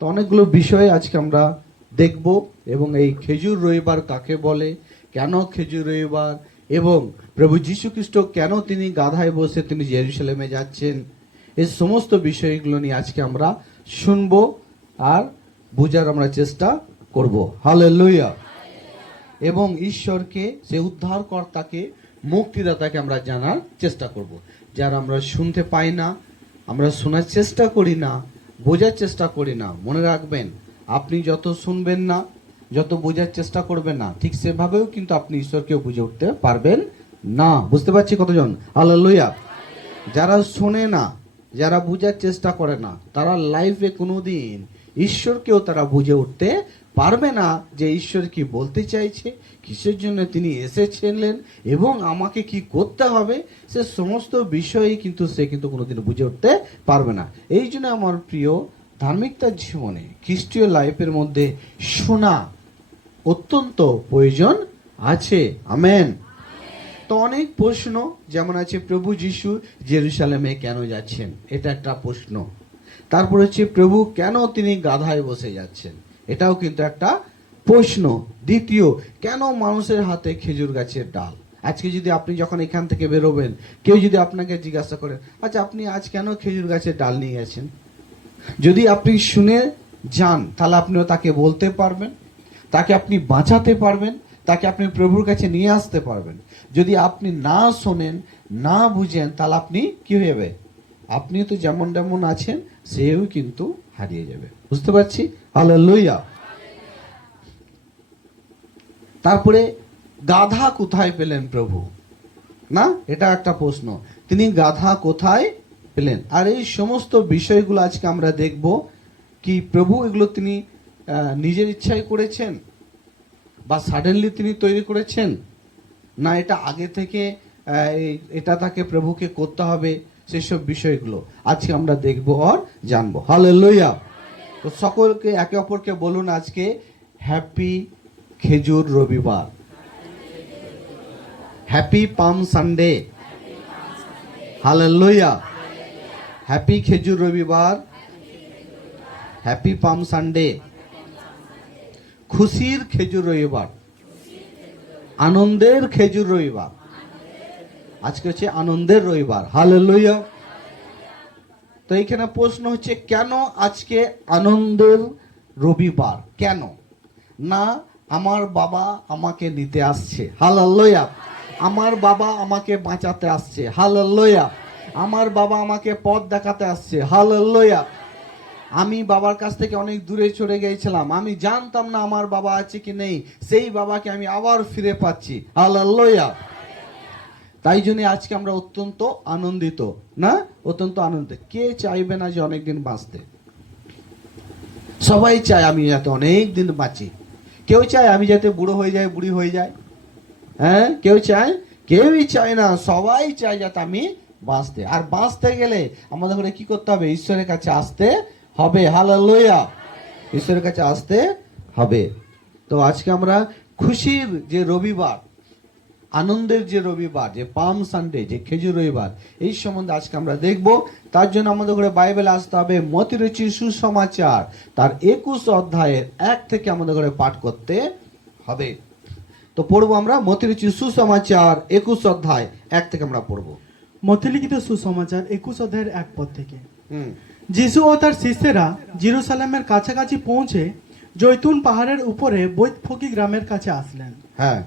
তো অনেকগুলো বিষয় আজকে আমরা দেখব, এবং এই খেজুর রবিবার কাকে বলে, কেন খেজুর রবিবার, এবং প্রভু যীশু খ্রিস্ট কেন তিনি গাধায় বসে তিনি জেরুজালেমে যাচ্ছেন, এই সমস্ত বিষয়গুলো নিয়ে আজকে আমরা শুনবো আর বোঝার আমরা চেষ্টা করব। হালেলুয়া। এবং ঈশ্বরকে, সে উদ্ধারকর্তাকে, মুক্তিদাতাকে আমরা জানার চেষ্টা করব। যারা আমরা শুনতে পাই না, আমরা শোনার চেষ্টা করি না, বোঝার চেষ্টা করি না, মনে রাখবেন আপনি যত শুনবেন না, যত বোঝার চেষ্টা করবেন না, ঠিক সেভাবেও কিন্তু আপনি ঈশ্বরকেও বুঝে উঠতে পারবেন না। বুঝতে পারছি কতজন? হালেলুয়া। যারা শোনে না, যারা বোঝার চেষ্টা করে না, তারা লাইফে কোনোদিন ঈশ্বরকেও তারা বুঝে উঠতে পারবে না যে ঈশ্বর কি বলতে চাইছে, কিসের জন্য তিনি এসেছিলেন এবং আমাকে কি করতে হবে, সে সমস্ত বিষয়ই কিন্তু সে কিন্তু কোনোদিন বুঝে উঠতে পারবে না। এই জন্য আমার প্রিয়, ধার্মিকতার জীবনে, খ্রিস্টীয় লাইফের মধ্যে শোনা অত্যন্ত প্রয়োজন আছে। আমেন। তো অনেক প্রশ্ন, যেমন আছে প্রভু যিশু জেরুজালেমে কেন যাচ্ছেন, এটা একটা প্রশ্ন। তারপর হচ্ছে প্রভু কেন তিনি গাধায় বসে যাচ্ছেন, এটাও কিন্তু একটা প্রশ্ন। দ্বিতীয়, কেন মানুষের হাতে খেজুর গাছের ডাল। আজকে যদি আপনি যখন এখান থেকে বেরোবেন, কেউ যদি আপনাকে জিজ্ঞাসা করে, আচ্ছা আপনি আজ কেন খেজুর গাছের ডাল নিয়ে গেছেন, যদি আপনি শুনে যান তাহলে আপনিও তাকে বলতে পারবেন, তাকে আপনি বাঁচাতে পারবেন, তাকে আপনি প্রভুর কাছে নিয়ে আসতে পারবেন। যদি আপনি না শোনেন, না বুঝেন, তাহলে আপনি কি হয়ে যাবে, আপনি তো যেমন তেমন আছেন, সেও কিন্তু হারিয়ে যাবে। বুঝতে পারছি? হালেলুয়া। তারপরে গাধা কোথায় পেলেন প্রভু, না এটা একটা প্রশ্ন, তিনি গাধা কোথায় পেলেন। আর এই সমস্ত বিষয়গুলো আজকে আমরা দেখব, কি প্রভু এগুলো তিনি নিজের ইচ্ছায় করেছেন, বা সাডেনলি তিনি তৈরি করেছেন, না এটা আগে থেকে এটা তাকে প্রভুকে করতে হবে, সেসব বিষয়গুলো আজকে আমরা দেখব আর জানবো। হালেলুয়া। তো সকলকে একে অপরকে বলুন আজকে হ্যাপি খেজুর রবিবার, হ্যাপি পাম সানডে। হালেলুয়া। হ্যাপি খেজুর রবিবার, হ্যাপি পাম সানডে। খুশির খেজুর রবিবার, আনন্দের খেজুর রবিবার। আজকে হচ্ছে আনন্দের রবিবার। হালেলুয়া। তো এইখানে প্রশ্ন হচ্ছে, কেন আজকে আনন্দের রবিবার? কেন না? আমার বাবা আমাকে নিতে আসছে। হালেলুয়া। আমার বাবা আমাকে বাঁচাতে আসছে। হালেলুয়া। আমার বাবা আমাকে পথ দেখাতে আসছে। হালেলুয়া। আমি বাবার কাছ থেকে অনেক দূরে চলে গিয়েছিলাম, আমি জানতাম না আমার বাবা আছে কি নেই, সেই বাবাকে আমি আবার ফিরে পাচ্ছি। হালেলুয়া। তাই জন্য আজকে আমরা অত্যন্ত আনন্দিত, না অত্যন্ত আনন্দিত। কে চাইবে না যে অনেকদিন বাঁচতে? সবাই চায় আমি যাতে অনেক দিন বাঁচি। কেউ চায় আমি যাতে বুড়ো হয়ে যায়, বুড়ি হয়ে যায়? হ্যাঁ, কেউ চায়? কেউই চায় না। সবাই চায় যাতে আমি বাঁচতে। আর বাঁচতে গেলে আমাদের করে কি করতে হবে? ঈশ্বরের কাছে আসতে হবে। হালেলুয়া। ঈশ্বরের কাছে আসতে হবে। তো আজকে আমরা খুশির যে রবিবার, আনন্দের যে রবিবার, যে পাম সানডে, যে খেজুর রবিবার, এই সম্বন্ধে আজকে আমরা দেখব। তার জন্য আমাদের ঘরে বাইবেল আসতে হবে। মথিরচির সুসমাচার তার 21 অধ্যায়ের 1 থেকে আমাদের ঘরে পাঠ করতে হবে। তো পড়বো আমরা মথিরচির সুসমাচার 21 অধ্যায় 1 থেকে আমরা পড়বো। মথিলিখিত সুসমাচার 21 অধ্যায়ের 1 পদ থেকে। যিশু ও তার শিষ্যেরা জেরুজালেমের কাছাকাছি পৌঁছে জৈতুন পাহাড়ের উপরে বৈতফকি গ্রামের কাছে আসলেন। হ্যাঁ।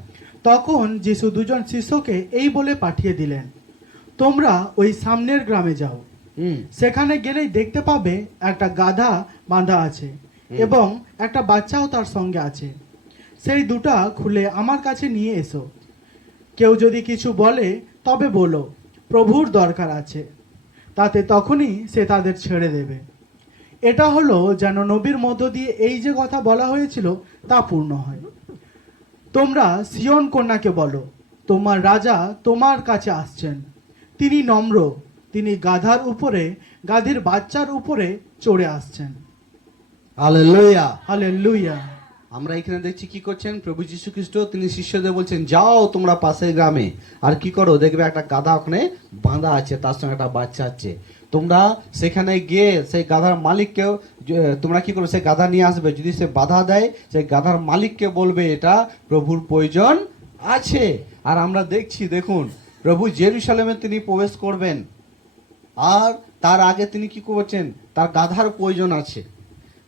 তখন যিশু দুজন শিষ্যকে এই বলে পাঠিয়ে দিলেন, তোমরা ওই সামনের গ্রামে যাও, সেখানে গেলেই দেখতে পাবে একটা গাধা বাঁধা আছে এবং একটা বাচ্চাও তার সঙ্গে আছে। সেই দুটা খুলে আমার কাছে নিয়ে এসো। কেউ যদি কিছু বলে তবে বলো, প্রভুর দরকার আছে, তাতে তখনই সে তাদের ছেড়ে দেবে। এটা হলো যেন নবীর মধ্য দিয়ে এই যে কথা বলা হয়েছিল তা পূর্ণ হয়। তোমরা সিয়ন কন্যাকে বলো, তোমার রাজা তোমার কাছে আসছেন, তিনি নম্র, তিনি গাধার উপরে, গাধীর বাচ্চার উপরে চড়ে আসছেন। হালেলুয়া। হালেলুয়া। আমরা এখানে দেখছি কি করছেন প্রভু যীশু খ্রিস্ট, তিনি শিষ্যদের বলছেন যাও তোমরা পাশের গ্রামে, আর কি করো, দেখবে একটা গাধা ওখানে বাঁধা আছে, তার সঙ্গে একটা বাচ্চা আছে। তোমরা সেখানে গিয়ে সেই গাধার মালিককেও তোমরা কি করবে, সে গাধা নিয়ে আসবে। যদি সে বাধা দেয়, সেই গাধার মালিককে বলবে এটা প্রভুর প্রয়োজন আছে। আর আমরা দেখছি, দেখুন, প্রভু জেরুজালেমে তিনি প্রবেশ করবেন, আর তার আগে তিনি কি করছেন, তার গাধার প্রয়োজন আছে।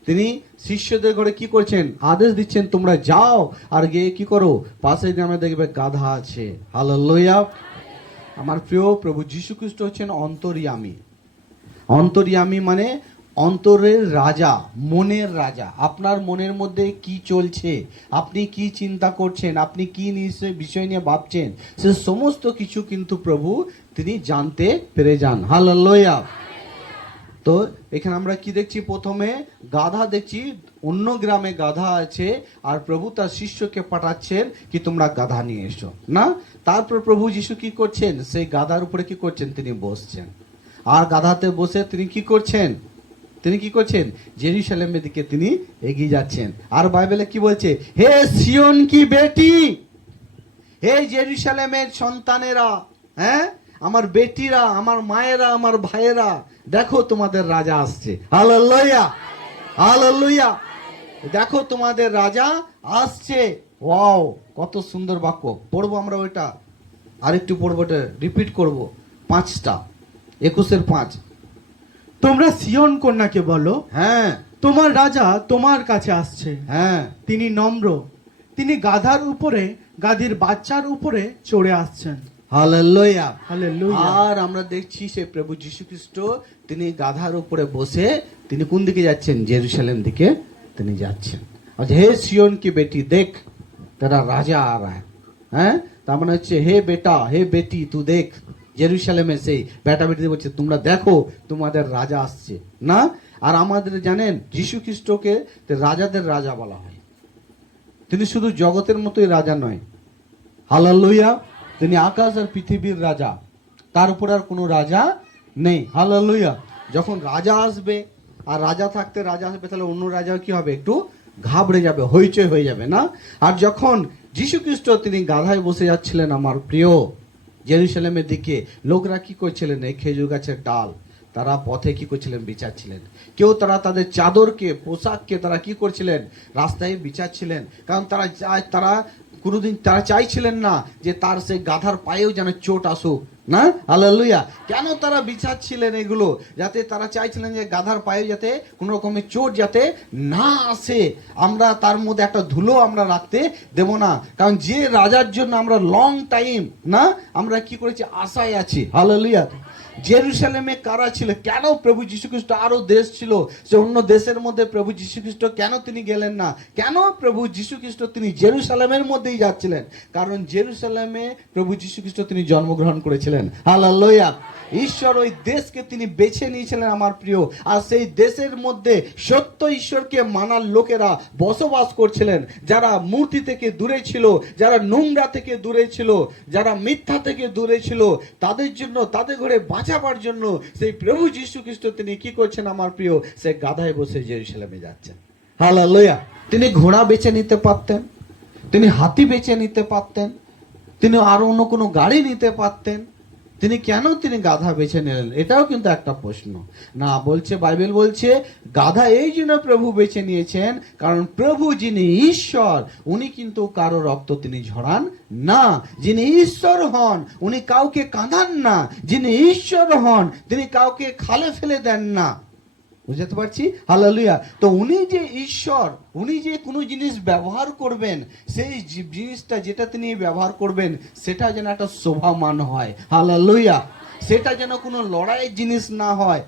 তিনি শিষ্যদের ঘরে কি করছেন, আদেশ দিচ্ছেন, তোমরা যাও আর গিয়ে কি করো, পাশে গ্রামে দেখবে গাধা আছে। হালেলুয়া। আমার প্রিয়, প্রভু যীশু খ্রিস্ট হচ্ছেন অন্তর্যামী। অন্তর্যামী মানে অন্তরের রাজা, মনের রাজা। আপনার মনের মধ্যে কি চলছে, আপনি কি চিন্তা করছেন, আপনি কি বিষয় নিয়ে ভাবছেন, সে সমস্ত কিছু কিন্তু প্রভু তিনি জানতে পেরে যান। হালেলুয়া। তো এখানে আমরা কি দেখছি, প্রথমে গাধা দেখছি, অন্য গ্রামে গাধা আছে, আর প্রভু তার শিষ্যকে পাঠাচ্ছেন কি তোমরা গাধা নিয়ে এসো না। তারপর প্রভু যীশু কি করছেন, সেই গাধার উপরে কি করছেন, তিনি বসছেন। আর গাধাতে বসে তিনি কি করছেন, জেরুজালেমের দিকে তিনি এগিয়ে যাচ্ছেন। আর বাইবেলে কি বলছে, হে সিয়ন কি বেটি, হে জেরুজালেমের সন্তানেরা, হ্যাঁ, আমার বেটিরা, আমার মায়েরা, আমার ভাইয়েরা, দেখো তোমাদের রাজা আসছে। Hallelujah, hallelujah. দেখো তোমাদের রাজা আসছে। ওয়াও, কত সুন্দর বাক্য। পড়বো আমরা ওইটা, আরেকটু পড়বো, ওটা রিপিট করবো। 5টা 21-5। তোমরা সিয়ন কন্যাকে বলো, হ্যাঁ, তোমার রাজা তোমার কাছে আসছে। হ্যাঁ, তিনি নম্র, তিনি গাধার উপরে, গাধীর বাচ্চার উপরে চড়ে আসছেন। Hallelujah, hallelujah. আর আমরা দেখছি সে প্রভু যীশু খ্রিস্ট তিনি গাধার উপরে বসে তিনি কোন দিকে যাচ্ছেন, জেরুজালেম দিকে তিনি যাচ্ছেন। আচ্ছা, হে সিয়ন কি বেটি দেখ, তেরা রাজা আ রা হ্যায়। হ্যাঁ, তার মানে হচ্ছে, হে বেটা, হে বেটি, তুই দেখ, জেরুজালেমে সেই বেটা বেটি বলছে তোমরা দেখো তোমাদের রাজা আসছে না। আর আমাদের জানেন যীশু খ্রিস্টকে রাজাদের রাজা বলা হয়। তিনি শুধু জগতের মতোই রাজা নয়, হালেলুয়া, তিনি আকাশ আর পৃথিবীর রাজা, তার উপর আর কোনো রাজা নেই। হালেলুয়া। যখন রাজা আসবে, আর রাজা থাকতে রাজা আসবে, তাহলে অন্য রাজা কি হবে, একটু ঘাবড়ে যাবে, হইচই হয়ে যাবে না। আর যখন যীশু খ্রিস্ট তিনি গাধায় বসে যাচ্ছিলেন, আমার প্রিয়, জেরুজালেমের দিকে, লোকরা কি করছিলেন, এই খেজুর গাছের ডাল তারা পথে কি করছিলেন, বিছাচ্ছিলেন। কেউ তারা তাদের চাদরকে, পোশাককে তারা কি করছিলেন, রাস্তায় বিছাচ্ছিলেন। কারণ তারা কোনোদিন তারা চাইছিলেন না যে তার সেই গাধার পায়েও যেন চোট আসুক না। হালেলুয়া। কেন তারা বিছাচ্ছিলেন এগুলো, যাতে তারা চাইছিলেন যে গাধার পায়ে যাতে কোনো রকমের চোট যাতে না আসে, আমরা তার মধ্যে একটা ধুলো আমরা রাখতে দেব না। কারণ যে রাজার জন্য আমরা লং টাইম না আমরা কি করেছি, আশায় আছি। হালেলুয়া। জেরুজালেমে কারা ছিল, কেন প্রভু যীশু খ্রিস্ট, আরো দেশ ছিল, সে অন্য দেশের মধ্যে প্রভু যীশু খ্রিস্ট কেন তিনি গেলেন না, কেন প্রভু যীশু খ্রিস্ট তিনি জেরুজালেমের মধ্যেই যাচ্ছিলেন, কারণ জেরুজালেমে প্রভু যীশু খ্রিস্ট তিনি জন্মগ্রহণ করেছিলেন। হালেলুয়া। ঈশ্বর ওই দেশকে তিনি বেছে নিয়েছিলেন, আমার প্রিয়। আর সেই দেশের মধ্যে সত্য ঈশ্বরকে মানার লোকেরা বসবাস করছিলেন, যারা মূর্তি থেকে দূরে ছিল, যারা নোংরা থেকে দূরে ছিল, যারা মিথ্যা থেকে দূরে ছিল, তাদের জন্য, তাদের ঘরে বাঁচাবার জন্য সেই প্রভু যীশু খ্রিস্ট তিনি কি করছেন, আমার প্রিয়, সে গাধায় বসে জেরুজালেমে যাচ্ছেন। হালেলুয়া। তিনি ঘোড়া বেছে নিতে পারতেন, তিনি হাতি বেছে নিতে পারতেন, তিনি আরো অন্য কোনো গাড়ি নিতে পারতেন, তিনি কেন তিনি গাধা বেছে নিলেন, এটাও কিন্তু একটা প্রশ্ন। না, বলছে বাইবেল বলছে গাধা এই জন্য প্রভু বেছে নিয়েছেন, কারণ প্রভু যিনি ঈশ্বর, উনি কিন্তু কারো রক্ত তিনি ঝরান না। যিনি ঈশ্বর হন উনি কাউকে কাঁদান না, যিনি ঈশ্বর হন তিনি কাউকে খালে ফেলে দেন না। বুঝতে পারছি? হালেলুয়া। তো উনি যে ঈশ্বর, উনি যে কোনো জিনিস ব্যবহার করবেন, সেই জিনিসটা যেটা তিনি ব্যবহার করবেন সেটা যেন একটা শোভামান হয়। হালেলুয়া। সেটা যেন কোনো লড়াইয়ের জিনিস না হয়,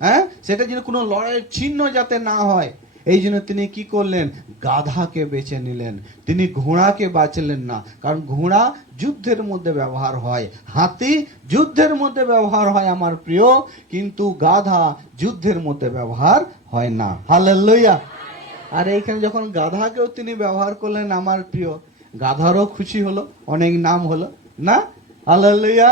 হ্যাঁ, সেটা যেন কোনো লড়াইয়ের চিহ্ন যাতে না হয়, এই জন্য তিনি কি করলেন, গাধাকে বেছে নিলেন। তিনি ঘোড়াকে বাঁচলেন না, কারণ ঘোড়া যুদ্ধের মধ্যে ব্যবহার হয়, হাতি যুদ্ধের মধ্যে ব্যবহার হয় আমার প্রিয়, কিন্তু গাধা যুদ্ধের মধ্যে ব্যবহার হয় না। হালেলুয়া। আর এইখানে যখন গাধাকেও তিনি ব্যবহার করলেন, আমার প্রিয়, গাধারও খুশি হলো, অনেক নাম হলো না। হালেলুয়া।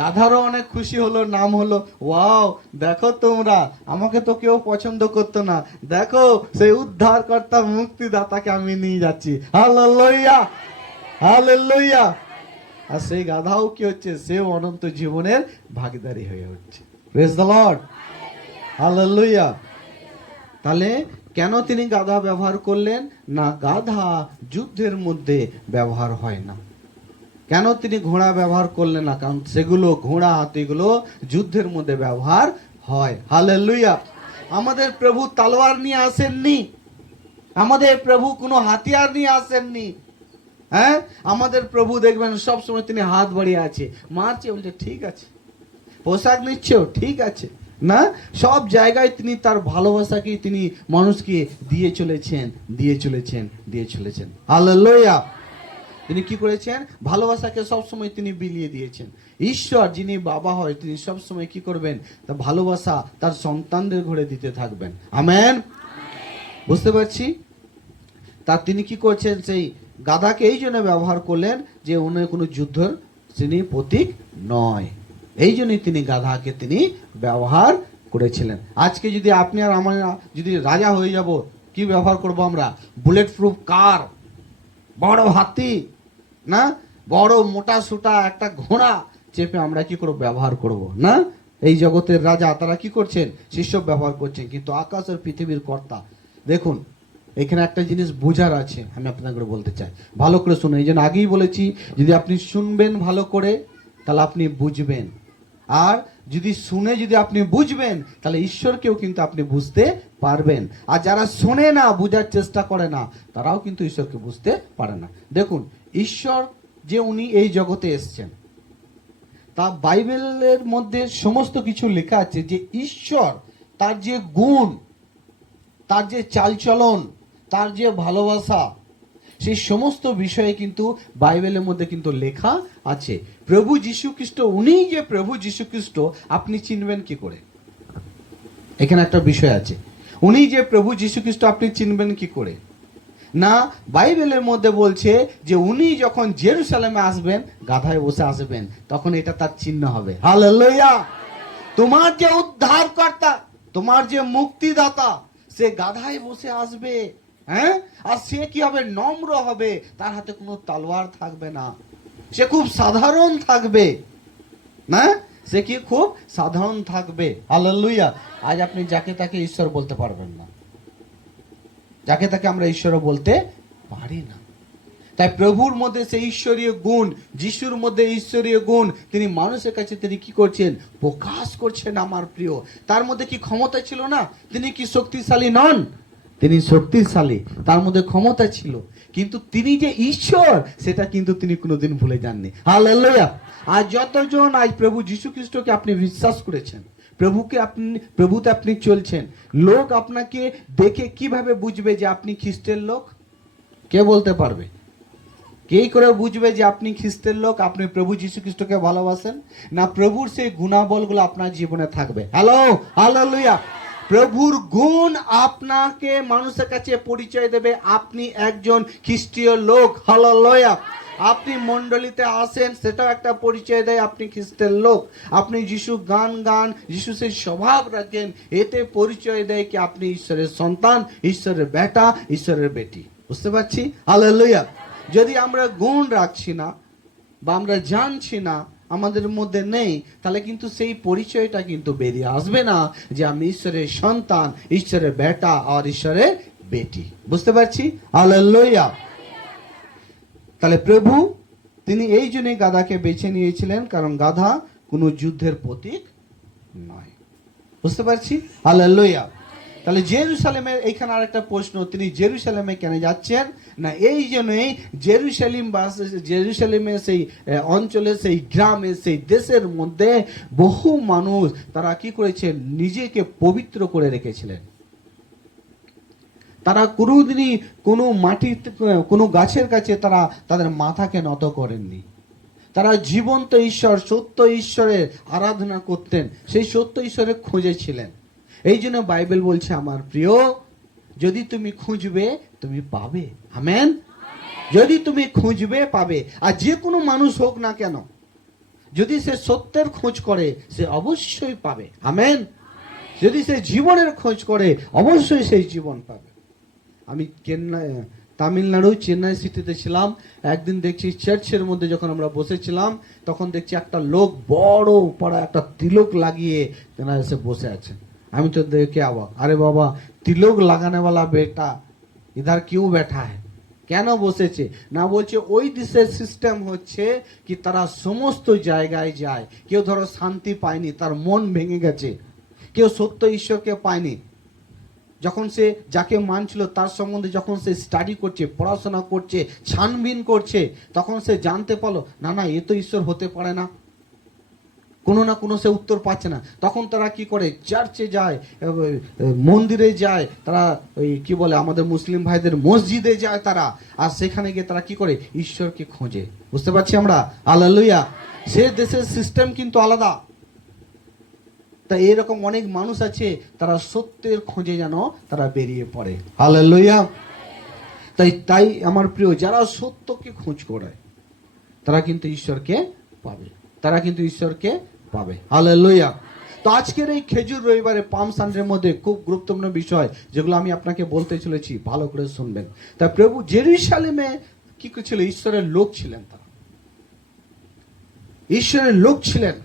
গাধারও অনেক খুশি হলো, নাম হলো। ওয়াও, দেখো তোমরা, আমাকে তো কেউ পছন্দ করতো না, দেখো সেই উদ্ধারকর্তা মুক্তিদাতাকে আমি নিয়ে যাচ্ছি। Hallelujah, hallelujah. আর সেই গাধাও কি হচ্ছে, সেও অনন্ত জীবনের ভাগীদারি হয়ে উঠছে। Praise the lord. হালেলুয়া। তাহলে কেন তিনি গাধা ব্যবহার করলেন না? গাধা যুদ্ধের মধ্যে ব্যবহার হয় না। কেন তিনি ঘোড়া ব্যবহার করলেন না? কারণ সেগুলো ঘোড়া হাতিগুলো যুদ্ধের মধ্যে ব্যবহার হয়। হালেলুয়া। আমাদের প্রভু তলোয়ার নিয়ে আসেননি, আমাদের প্রভু কোনো হাতিয়ার নিয়ে আসেননি। হ্যাঁ, আমাদের প্রভু দেখবেন সবসময় তিনি হাত বাড়িয়ে আছে, মারছে, বলছে ঠিক আছে, পোশাক নিচ্ছেও ঠিক আছে না, সব জায়গায় তিনি তার ভালোবাসাকে তিনি মানুষকে দিয়ে চলেছেন, দিয়ে চলেছেন, দিয়ে চলেছেন। হালেলুয়া। তিনি কি করেছেন? ভালোবাসাকে সবসময় তিনি বিলিয়ে দিয়েছেন। ঈশ্বর যিনি বাবা হয় তিনি সবসময় কি করবেন? তার ভালোবাসা তার সন্তানদের ঘরে দিতে থাকবেন। আমেন। বুঝতে পারছি। তা তিনি কি করছেন? সেই গাধাকে এই জন্য ব্যবহার করলেন যে উনি কোনো যুদ্ধের তিনি প্রতীক নয়, এই জন্যই তিনি গাধাকে তিনি ব্যবহার করেছিলেন। আজকে যদি আপনি আর আমরা যদি রাজা হয়ে যাব, কি ব্যবহার করব আমরা? বুলেট প্রুফ কার, বড় হাতি না, বড় মোটা সুটা একটা ঘোড়া চেপে আমরা কি করব? ব্যবহার করব না। এই জগতের রাজা তারা কি করছেন? সেসব ব্যবহার করছেন। কিন্তু আকাশ আর পৃথিবীর কর্তা, দেখুন এখানে একটা জিনিস বোঝার আছে, আমি আপনাকে বলতে চাই, ভালো করে শুনুন। এই জন্য আগেই বলেছি, যদি আপনি শুনবেন ভালো করে তাহলে আপনি বুঝবেন, আর যদি শুনে যদি আপনি বুঝবেন তাহলে ঈশ্বরকেও কিন্তু আপনি বুঝতে পারবেন। আর যারা শোনে না, বোঝার চেষ্টা করে না, তারাও কিন্তু ঈশ্বরকে বুঝতে পারে না। দেখুন, ঈশ্বর যে উনি এই জগতে এসছেন, তা বাইবেলের মধ্যে সমস্ত কিছু লেখা আছে যে ঈশ্বর তার যে গুণ, তার যে চালচলন, তার যে ভালোবাসা, সেই সমস্ত বিষয়ে কিন্তু বাইবেলের মধ্যে কিন্তু লেখা আছে। প্রভু যীশু খ্রিস্ট, উনি যে প্রভু যীশু খ্রিস্ট, আপনি চিনবেন কি করে? এখানে একটা বিষয় আছে, উনি যে প্রভু যীশু খ্রিস্ট আপনি চিনবেন কি করে? না, বাইবেলের মধ্যে বলছে যে উনি যখন জেরুজালেমে আসবেন, গাধায় বসে আসবেন, তখন এটা তার চিহ্ন হবে। হালেলুয়া। তোমার যে উদ্ধারকর্তা, তোমার যে মুক্তিদাতা, সে গাধায় বসে আসবে। হ্যাঁ, আর সে কি হবে? নম্র হবে, তার হাতে কোনো তলোয়ার থাকবে না, সে খুব সাধারণ থাকবে না, সে কি খুব সাধারণ থাকবে। হালেলুয়া। আজ আপনি যাকে তাকে ঈশ্বর বলতে পারবেন না, যাকে তাকে আমরা ঈশ্বর বলতে পারি না। তাই প্রভুর মধ্যে সেই ঈশ্বরীয় গুণ, যিশুর মধ্যে ঈশ্বরীয় গুণ তিনি মানুষের কাছে তিনি কি করছেন? প্রকাশ করছেন। আমার প্রিয়, তার মধ্যে কি ক্ষমতা ছিল না? তিনি কি শক্তিশালী নন? তিনি শক্তিশালী, তার মধ্যে ক্ষমতা ছিল, কিন্তু তিনি যে ঈশ্বর সেটা কিন্তু তিনি কোনোদিন ভুলে যাননি। হালেলুয়া। আর যতজন আজ প্রভু যীশু খ্রিস্টকে আপনি বিশ্বাস করেছেন, প্রভুকে আপনি, প্রভুতে আপনি চলছেন, লোক আপনাকে দেখে কিভাবে বুঝবে যে আপনি খ্রিস্টের লোক? কে বলতে পারবে? কে করে বুঝবে যে আপনি খ্রিস্টের লোক, আপনি প্রভু যীশু খ্রিস্টকে ভালোবাসেন? না, প্রভুর সেই গুণাবলগুলো আপনার জীবনে থাকবে। Hello, hallelujah. প্রভুর গুণ আপনাকে মানুষের কাছে পরিচয় দেবে আপনি একজন খ্রিস্টীয় লোক। হালেলুয়া। আপনি মণ্ডলীতে আসেন, সেটাও একটা পরিচয় দেয় আপনি খ্রিস্টের লোক। আপনি যিশু গান, যিশু সেই স্বভাব রাখেন, এতে পরিচয় দেয় কি আপনি ঈশ্বরের সন্তান, ঈশ্বরের বেটা, ঈশ্বরের বেটি। বুঝতে পারছি? হালেলুয়া। যদি আমরা গুণ রাখছি না বা আমরা জানছি না, আমাদের মধ্যে নেই, তাহলে কিন্তু সেই পরিচয়টা কিন্তু বেরিয়ে আসবে না যে আমি ঈশ্বরের সন্তান, ঈশ্বরের বেটা আর ঈশ্বরের বেটি। বুঝতে পারছি? হালেলুয়া। তাহলে প্রভু তিনি এই জন্যই গাধাকে বেছে নিয়েছিলেন, কারণ গাধা কোনো যুদ্ধের প্রতীক নয়। বুঝতে পারছি? হালেলুয়া। তাহলে জেরুজালেমের এইখানে আর একটা প্রশ্ন, তিনি জেরুজালেমে কেন যাচ্ছেন? না, এই জন্যই জেরুজালেমের সেই অঞ্চলে, সেই গ্রামে, সেই দেশের মধ্যে বহু মানুষ তারা কি করেছেন? নিজেকে পবিত্র করে রেখেছিলেন। তারা কোনোদিনই কোনো মাটিতে, কোনো গাছের কাছে তারা তাদের মাথাকে নত করেননি। তারা জীবন্ত ঈশ্বর, সত্য ঈশ্বরের আরাধনা করতেন, সেই সত্য ঈশ্বরের খুঁজেছিলেন। এই জন্য বাইবেল বলছে, আমার প্রিয়, যদি তুমি খুঁজবে তুমি পাবে। আমেন। যদি তুমি খুঁজবে পাবে। আর যে কোনো মানুষ হোক না কেন, যদি সে সত্যের খোঁজ করে সে অবশ্যই পাবে। আমেন। যদি সে জীবনের খোঁজ করে অবশ্যই সেই জীবন পাবে। আমি তামিলনাড়ু চেন্নাই সিটিতে ছিলাম, একদিন দেখছি চার্চের মধ্যে যখন আমরা বসেছিলাম, তখন দেখছি একটা লোক বড় পাড়া একটা তিলক লাগিয়ে তেনারা এসে বসে আছেন। আমি তো দেখে অবাক, আরে বাবা তিলক লাগানে वाला বেটা ইধার কিউ बैठा है, কেন বসেছে? না বলছে ওই দেশের সিস্টেম হচ্ছে কি তারা সমস্ত জায়গায় যায়। কেউ ধরো শান্তি পায়নি, তার মন ভেঙে গেছে, কেউ সত্য ঈশ্বরকে পায়নি, যখন সে যাকে মানছিল তার সম্বন্ধে যখন সে স্টাডি করছে, পড়াশোনা করছে, ছানবিন করছে, তখন সে জানতে পারলো না না এ তো ঈশ্বর হতে পারে না, কোনো না কোনো সে উত্তর পাচ্ছে না। তখন তারা কি করে, চার্চে যায়, মন্দিরে যায়, তারা ওই কি বলে আমাদের মুসলিম ভাইদের মসজিদে যায় তারা, আর সেখানে গিয়ে তারা কি করে, ঈশ্বরকে খোঁজে। বুঝতে পারছি আমরা? হালেলুয়া। সে দেশের সিস্টেম কিন্তু আলাদা। তাই এরকম অনেক মানুষ আছে, তারা সত্যের খোঁজে যেন তারা বেরিয়ে পড়ে। হালেলুয়া। তাই তাই আমার প্রিয়, যারা সত্যকে খোঁজ করে তারা কিন্তু ঈশ্বরকে পাবে, তারা কিন্তু ঈশ্বরকে পাবে। হালেলুয়া। তো আজকের এই খেজুর রবিবারে পাম সানডের মধ্যে খুব গুরুত্বপূর্ণ বিষয় যেগুলো আমি আপনাকে বলতে চলেছি, ভালো করে শুনবেন। তাই প্রভু জেরুজালেমে কি ছিল, ঈশ্বরের লোক ছিলেন, তারা ঈশ্বরের লোক ছিলেন,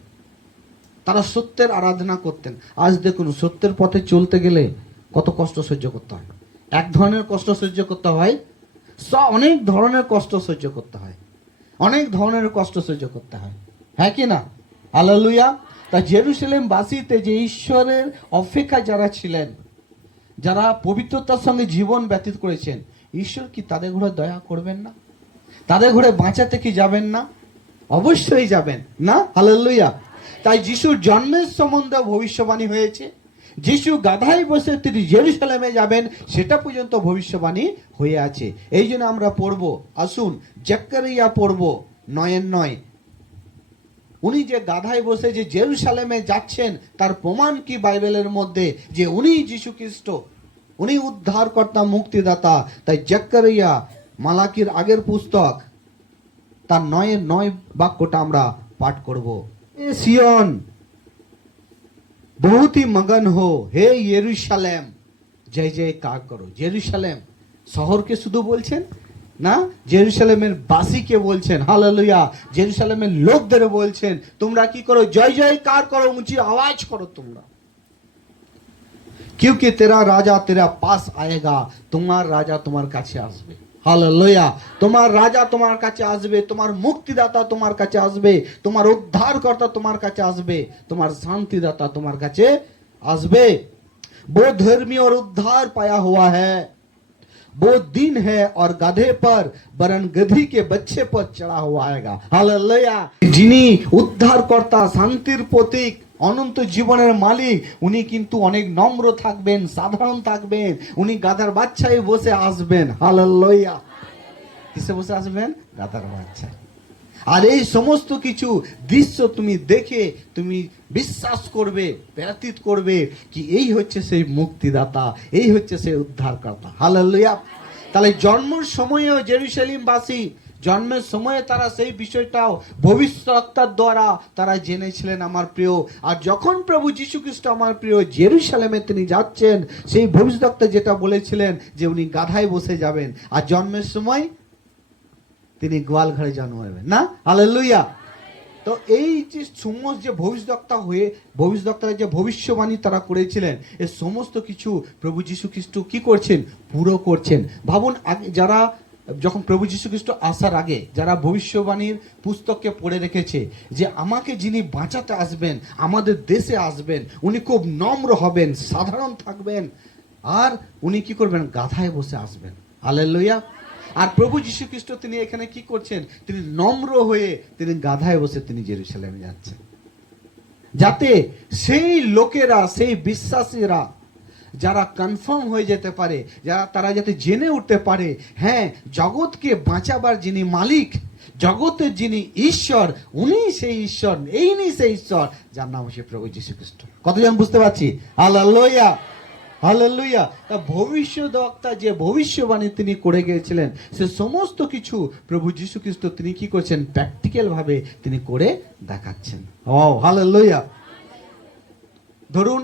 তারা সত্যের আরাধনা করতেন। আজ দেখুন সত্যের পথে চলতে গেলে কত কষ্ট সহ্য করতে হয়। এক ধরনের কষ্ট সহ্য করতে হয়, অনেক ধরনের কষ্ট সহ্য করতে হয়, অনেক ধরনের কষ্ট সহ্য করতে হয়, হ্যাঁ কি না? হালেলুয়া। তা জেরুজালেম বাসীতে যে ঈশ্বরের অপেক্ষা যারা ছিলেন, যারা পবিত্রতার সঙ্গে জীবন ব্যতীত করেছেন, ঈশ্বর কি তাদের ঘরে দয়া করবেন না? তাদের ঘরে বাঁচাতে কি যাবেন না? অবশ্যই যাবেন না। হালেলুয়া। তাই যিশুর জন্মের সম্বন্ধে ভবিষ্যবাণী হয়েছে, যিশু গাধায় বসে তিনি জেরুজালেমে যাবেন সেটা পর্যন্ত ভবিষ্যবাণী হয়ে আছে। এই জন্য আমরা পড়ব, আসুন জাকারিয়া পড়ব 9:9। উনি যে গাধায় বসে যে জেরুজালেমে যাচ্ছেন তার প্রমাণ কি বাইবেলের মধ্যে, যে উনি যিশু খ্রিস্ট, উনি উদ্ধারকর্তা, মুক্তিদাতা। তাই জাকারিয়া মালাকির আগের পুস্তক তার 9:9 বাক্যটা আমরা পাঠ করব। ए सियन बहुत ही मगन हो, हे यरूशलेम जय जयकार करो। জেরুজালেম শহরকে শুধু বলছেন না, জেরুজালেমের বাসীকে বলছেন। হালেলুয়া। জেরুজালেমের লোকদের বলছেন তোমরা কি করো, জয় জয়কার করো, ऊंची आवाज करो তোমরা, क्योंकि तेरा राजा तेरा पास आएगा, তোমার রাজা তোমার কাছে আসবে। হালেলুয়া। তোমার রাজা তোমার কাছে আসবে, তোমার মুক্তিদাতা তোমার কাছে আসবে, তোমার উদ্ধারকর্তা তোমার কাছে আসবে, তোমার শান্তিদাতা তোমার কাছে আসবে। वो धर्मी और उद्धार पाया हुआ है, वो दिन है और गधे पर वरन गधी के बच्चे पर चढ़ा हुआ आएगा। हालेलुया। যিনি উদ্ধারকর্তা, শান্তির প্রতীক, অনন্ত জীবনের মালিক, উনি কিন্তু অনেক নম্র থাকবেন, সাধারণ থাকবেন, উনি গাধার বাচ্চায় বসে আসবেন। হালেলুয়া। কিসে বসে আসবেন? গাধার বাচ্চা। আর এই সমস্ত কিছু দৃশ্য তুমি দেখে তুমি বিশ্বাস করবে, ব্যতীত করবে কি এই হচ্ছে সেই মুক্তিদাতা, এই হচ্ছে সেই উদ্ধারকর্তা। হালেলুয়া। তাহলে জন্মের সময়েও জেরুজালেমবাসী, জন্মের সময়ে তারা সেই বিষয়টাও ভবিষ্যৎবক্তার দ্বারা তারা জেনেছিলেন আমার প্রিয়। আর যখন প্রভু যীশু খ্রিস্ট আমার প্রিয় জেরুজালেমে তিনি যাচ্ছেন, সেই ভবিষ্যৎবক্তা যেটা বলেছিলেন যে উনি গাধায় বসে যাবেন, আর জন্মের সময় তিনি গোয়াল ঘরে জন্মাবেন না। হালেলুয়া। তো এই যে সমস্ত যে ভবিষ্যৎবক্তারা যে ভবিষ্যবাণী তারা করেছিলেন, এই সমস্ত কিছু প্রভু যীশু খ্রিস্ট কি করছেন, পুরো করছেন। ভাবুন, যারা যখন প্রভু যীশু খ্রিস্ট আসার আগে যারা ভবিষ্যবাণীর পুস্তককে পড়ে রেখেছে যে আমাকে যিনি বাঁচাতে আসবেন, আমাদের দেশে আসবেন, উনি খুব নম্র হবেন, সাধারণ থাকবেন, আর উনি কি করবেন, গাধায় বসে আসবেন। হালেলুয়া। আর প্রভু যীশু খ্রিস্ট তিনি এখানে কি করছেন, তিনি নম্র হয়ে তিনি গাধায় বসে তিনি জেরুজালেমে যাচ্ছেন, যাতে সেই লোকেরা, সেই বিশ্বাসীরা যারা কনফার্ম হয়ে যেতে পারে, তারা যাতে জেনে উঠতে পারে, হ্যাঁ জগৎকে বাঁচাবার যিনি মালিক, জগতের যিনি ঈশ্বর, উনি সেই ঈশ্বর, এই নি সেই ঈশ্বর যার নাম হচ্ছে প্রভু যীশু খ্রিস্ট। কতজন বুঝতে পারছি? হালেলুয়া। হালেলুয়া। তা ভবিষ্যদ্বক্তা যে ভবিষ্যবাণী তিনি করে গিয়েছিলেন, সে সমস্ত কিছু প্রভু যীশু খ্রিস্ট তিনি কি করছেন, প্র্যাকটিক্যাল ভাবে তিনি করে দেখাচ্ছেন। ও হালেলুয়া। ধরুন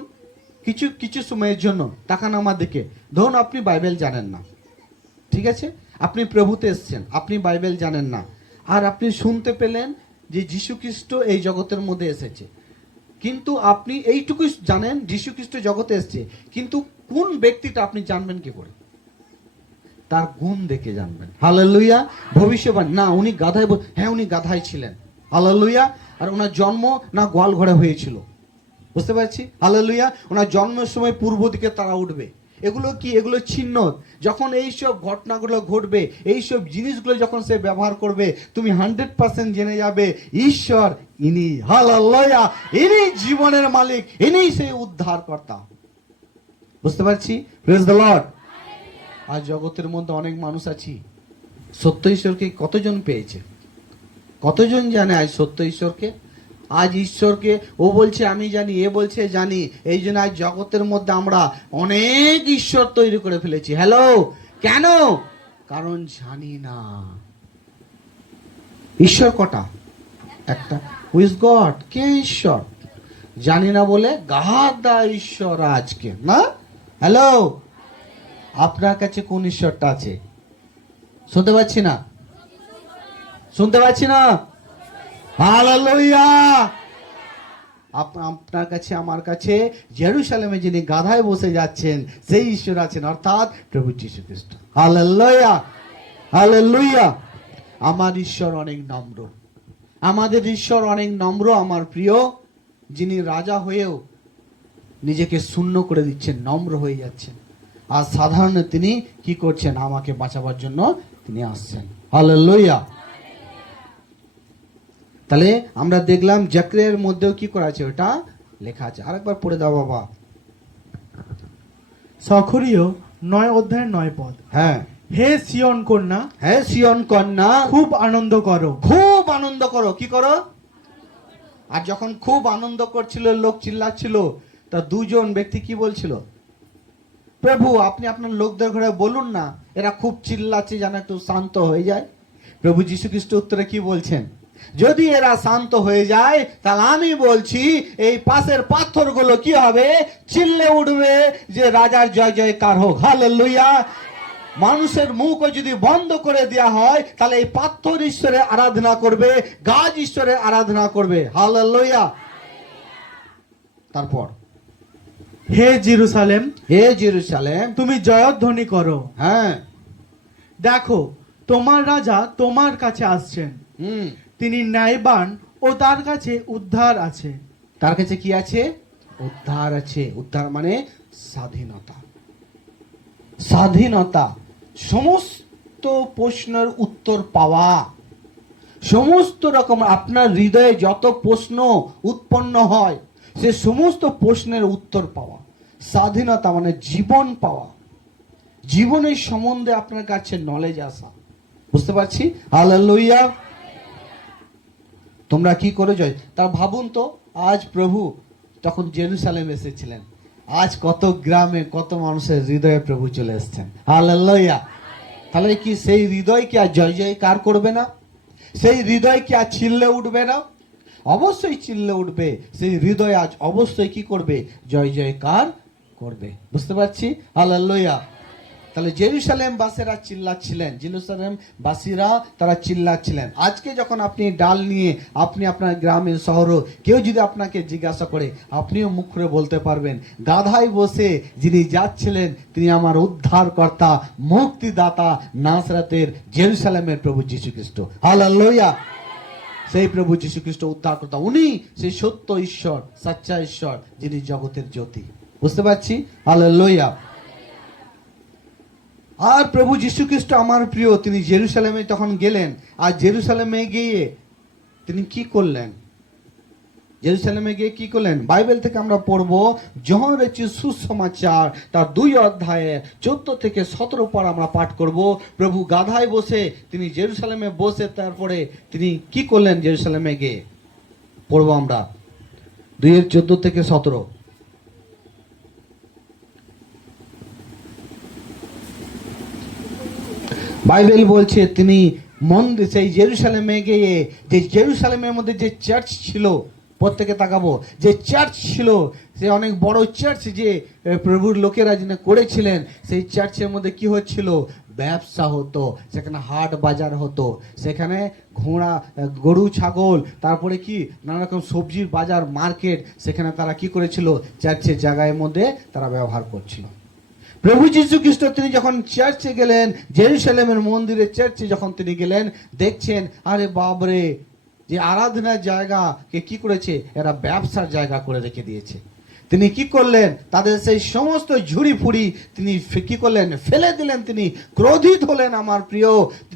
কিছু কিছু সময়ের জন্য তাকান আমার দিকে, ধরুন আপনি বাইবেল জানেন না, ঠিক আছে, আপনি প্রভুতে এসছেন, আপনি বাইবেল জানেন না, আর আপনি শুনতে পেলেন যে যীশু খ্রিস্ট এই জগতের মধ্যে এসেছে, কিন্তু আপনি এইটুকুই জানেন যীশু খ্রিস্ট জগতে এসছে, কিন্তু কোন ব্যক্তিটা আপনি জানবেন কি করে? তার গুণ দেখে জানবেন। হালেলুয়া। ভবিষ্যবাণী না উনি গাধায়, হ্যাঁ উনি গাধায় ছিলেন। হালেলুয়া। আর ওনার জন্ম না গোয়াল ঘরে হয়েছিল, বুঝতে পারছি। হালেলুয়া। ওনার জন্মের সময় পূর্ব দিকে তারা উঠবে। এগুলো কি? এগুলো চিহ্ন। যখন এইসব ঘটনাগুলো ঘটবে, এইসব জিনিসগুলো যখন সে ব্যবহার করবে, তুমি 100% জেনে যাবে ঈশ্বর ইনি, হালেলুয়া, ইনি জীবনের মালিক, ইনি সেই উদ্ধারকর্তা। বুঝতে পারছি। Praise the lord. আজ জগতের মধ্যে অনেক মানুষ আছি, সত্য ঈশ্বরকে কতজন পেয়েছে? কতজন জানে আজ সত্য ঈশ্বরকে? আজ ঈশ্বরকে ও বলছে আমি জানি, এ বলছে জানি। এই জন্য আজ জগতের মধ্যে আমরা অনেক ঈশ্বর তৈরি করে ফেলেছি। হ্যালো, কেন? কারণ জানি না ঈশ্বর কটা, একটা। Who is god? কে ঈশ্বর? জানি না বলে গাধা ঈশ্বর আজকে না। হ্যালো, আপনার কাছে কোন ঈশ্বরটা আছে? শুনতে পাচ্ছি না, শুনতে পাচ্ছি না। হালেলুয়া। আপনার কাছে আমার কাছে জেরুজালেমে যিনি গাধায় বসে যাচ্ছেন সেই ঈশ্বর আছেন, অর্থাৎ প্রভু যীশু খ্রিস্ট। Hallelujah, hallelujah. আমার ঈশ্বর অনেক নম্র, আমাদের ঈশ্বর অনেক নম্র আমার প্রিয়, যিনি রাজা হয়েও নিজেকে শূন্য করে দিচ্ছেন, নম্র হয়ে যাচ্ছেন। আর সাধারণ তিনি কি করছেন? আমাকে বাঁচাবার জন্য তিনি আসছেন। হালেলুয়া। তাহলে আমরা দেখলাম জাকরিয়ার মধ্যেও কি করা আছে, ওটা লেখা আছে। আরেকবার পড়ে দাও বাবা। সখরীয় 9 অধ্যায় 9 পদ। হ্যাঁ। হে সিয়ন কন্যা, হে সিয়ন কন্যা, খুব আনন্দ করো। খুব আনন্দ করো। কি করো? আর যখন খুব আনন্দ করছিল, লোক চিল্লাচ্ছিল, তা দুজন ব্যক্তি কি বলছিল? প্রভু আপনি আপনার লোকদের ঘরে বলুন না, এরা খুব চিল্লাচ্ছে, যেন একটু শান্ত হয়ে যায়। প্রভু যীশু খ্রিস্ট উত্তরে কি বলছেন? যদি এরা শান্ত হয়ে যায়, তাহলে আমি বলছি এই পাশের পাথরগুলো কি হবে? চিল্লে উঠবে যে রাজার জয় জয়কার হোক। হালেলুয়া। মানুষের মুখও যদি বন্ধ করে দেওয়া হয়, তাহলে এই পাথর ঈশ্বরের আরাধনা করবে, গাছ ঈশ্বরের আরাধনা করবে। হালেলুয়া। তারপর হে জেরুজালেম, হে জেরুজালেম, তুমি জয়ধ্বনি করো। হ্যাঁ, দেখো তোমার রাজা তোমার কাছে আসছেন, তিনি ন্যায়বান ও তার কাছে উদ্ধার আছে। তার কাছে কি আছে? উদ্ধার আছে। উদ্ধার মানে স্বাধীনতা। স্বাধীনতা। সমস্ত প্রশ্নের উত্তর পাওয়া, সমস্ত রকম আপনার হৃদয়ে যত প্রশ্ন উৎপন্ন হয় সে সমস্ত প্রশ্নের উত্তর পাওয়া। স্বাধীনতা মানে জীবন পাওয়া, জীবনের সম্বন্ধে আপনার কাছে নলেজ আসা। বুঝতে পারছি। হালেলুয়া। তোমরা কি করে জয়? তা ভাবুন তো, আজ প্রভু তখন জেরুজালেম এসেছিলেন, আজ কত গ্রামে কত মানুষের হৃদয়ে প্রভু চলে এসেছেন। হালেলুয়া। তাহলে কি সেই হৃদয় কি আর জয় জয়কার করবে না? সেই হৃদয় কি আর চিল্লে উঠবে না? অবশ্যই চিল্লে উঠবে। সেই হৃদয় আজ অবশ্যই কি করবে? জয় জয়কার করবে। বুঝতে পারছি। হালেলুয়া। তাহলে জেরুজালেম বাসীরা চিল্লাচ্ছিলেন, জেরুজালেম বাসীরা তারা চিল্লাচ্ছিলেন। আজকে যখন আপনি ডাল নিয়ে আপনি আপনার গ্রামের শহরও কেউ যদি আপনাকে জিজ্ঞাসা করে, আপনিও মুখ করে বলতে পারবেন, গাধায় বসে যিনি যাচ্ছিলেন তিনি আমার উদ্ধারকর্তা, মুক্তিদাতা, নাসরাতের জেরুজালেমের প্রভু যীশু খ্রিস্ট। হালেলুয়া। সেই প্রভু যীশু খ্রিস্ট উদ্ধারকর্তা, উনি সেই সত্য ঈশ্বর, সচ্চা ঈশ্বর, যিনি জগতের জ্যোতি। বুঝতে পারছি। হালেলুয়া। আর প্রভু যীশু খ্রিস্ট আমার প্রিয়, তিনি জেরুজালেমে তখন গেলেন। আর জেরুজালেমে গিয়ে তিনি কি করলেন? জেরুজালেমে গিয়ে কি করলেন? বাইবেল থেকে আমরা পড়বো, যোহন রচিত সুসমাচার তার 2 অধ্যায়ে 14 থেকে 17 পর আমরা পাঠ করব। প্রভু গাধায় বসে তিনি জেরুজালেমে বসে তারপরে তিনি কি করলেন? জেরুজালেমে গিয়ে পড়বো আমরা 2:14 থেকে 17। বাইবেল বলছে তিনি মন্দির, সেই জেরুজালেমে গিয়ে, যে জেরুজালেমের মধ্যে যে চার্চ ছিল, প্রত্যেকে তাকাবো, যে চার্চ ছিল সে অনেক বড় চার্চ, যে প্রভুর লোকেরা যিনি করেছিলেন, সেই চার্চের মধ্যে কি হচ্ছিল? ব্যবসা হতো, সেখানে হাট বাজার হতো, সেখানে ঘোড়া গরু ছাগল, তারপরে কি নানা রকম সবজির বাজার মার্কেট, সেখানে তারা কি করেছিল, চার্চের জায়গার মধ্যে তারা ব্যবহার করছিল। প্রভু যীশু খ্রিস্ট তিনি যখন চার্চে গেলেন, জেরুজালেমের মন্দিরে চার্চে যখন তিনি গেলেন, দেখছেন আরে বাবরে, যে আরাধনার জায়গাকে কি করেছে, এরা ব্যবসার জায়গা করে রেখে দিয়েছে। তিনি কি করলেন, তাদের সেই সমস্ত ঝুড়ি ফুড়ি তিনি কি করলেন, ফেলে দিলেন। তিনি ক্রোধিত হলেন। আমার প্রিয়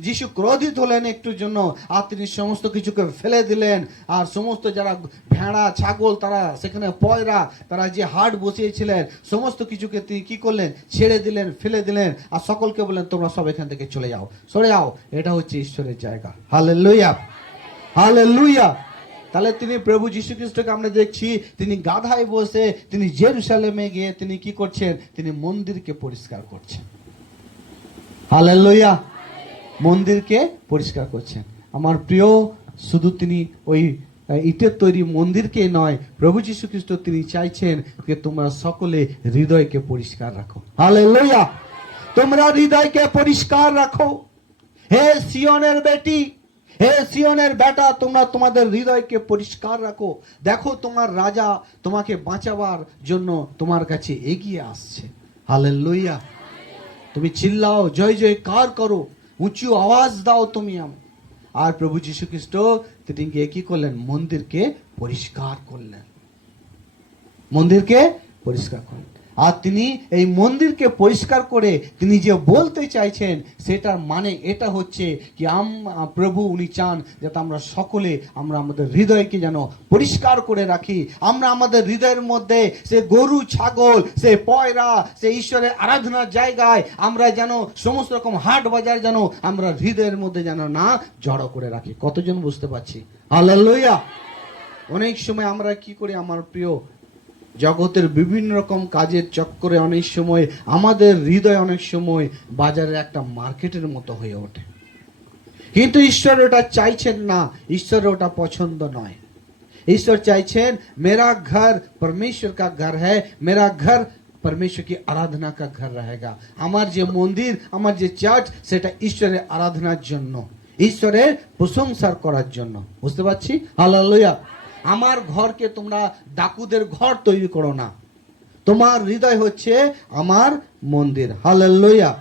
যিশু ক্রোধিত হলেন একটুর জন্য, আর তিনি সমস্ত কিছুকে ফেলে দিলেন। আর সমস্ত যারা ভেড়া ছাগল, তারা সেখানে পয়রা, তারা যে হাট বসিয়েছিলেন, সমস্ত কিছুকে তিনি কি করলেন, ছেড়ে দিলেন, ফেলে দিলেন। আর সকলকে বললেন তোমরা সব এখান থেকে চলে যাও, সরে যাও, এটা হচ্ছে ঈশ্বরের জায়গা। Hallelujah, hallelujah. তাহলে তিনি প্রভু যীশু খ্রিস্টকে আমরা দেখছি, তিনি গাধায় বসে তিনি জেরুজালেমে গিয়ে তিনি কি করছেন, তিনি মন্দিরকে পরিষ্কার করছেন। হালেলুয়া, মন্দিরকে পরিষ্কার করছেন। আমার প্রিয়, শুধু তিনি ওই ইটের তৈরি মন্দিরকে নয়, প্রভু যীশু খ্রিস্ট তিনি চাইছেন যে তোমরা সকলে হৃদয়কে পরিষ্কার রাখো। হালেলুয়া, তোমরা হৃদয়কে পরিষ্কার রাখো। হে সিয়নের বেটি, হে সিয়নের বেটা, তোমরা তোমাদের হৃদয়কে পরিষ্কার রাখো। দেখো তোমার রাজা তোমাকে বাঁচাবার জন্য তোমার কাছে এগিয়ে আসছে। হালেলুয়া। তুমি চিল্লাও, জয় জয়কার করো, উঁচু আওয়াজ দাও তুমি। আর প্রভু যীশু খ্রিস্ট তিনি গিয়ে কি করলেন, মন্দিরকে পরিষ্কার করলেন, মন্দিরকে পরিষ্কার করলেন। আর তিনি এই মন্দিরকে পরিষ্কার করে তিনি যে বলতে চাইছেন, সেটার মানে এটা হচ্ছে কি, প্রভু উনি চান যাতে আমরা সকলে আমরা আমাদের হৃদয়কে যেন পরিষ্কার করে রাখি। আমরা আমাদের হৃদয়ের মধ্যে সে গরু ছাগল, সে পয়রা, সে ঈশ্বরের আরাধনার জায়গায় আমরা যেন সমস্ত রকম হাট বাজার যেন আমরা হৃদয়ের মধ্যে যেন না জড়ো করে রাখি। কতজন বুঝতে পারছি? হালেলুয়া। অনেক সময় আমরা কি করি আমার প্রিয়, জগতের বিভিন্ন রকম কাজের চক্করে অনেক সময় আমাদের হৃদয় অনেক সময় বাজারের একটা মার্কেটের মতো হয়ে ওঠে। কিন্তু ঈশ্বর ওটা চাইছেন না, ঈশ্বর ওটা পছন্দ নয়। ঈশ্বর চাইছেন মেরা ঘর পরমেশ্বর কা ঘর হ্যায়, মেরা ঘর পরমেশ্বর কি আরাধনা কা ঘর রহেগা। আমার যে মন্দির, আমার যে চার্চ, সেটা ঈশ্বরের আরাধনার জন্য, ঈশ্বরের প্রশংসা করার জন্য। বুঝতে পারছি? হালেলুয়া। আমার ঘরকে তোমরা ডাকুদের ঘর তৈরি করো না, তোমার হৃদয় হচ্ছে আমার মন্দির। হালেলুয়া।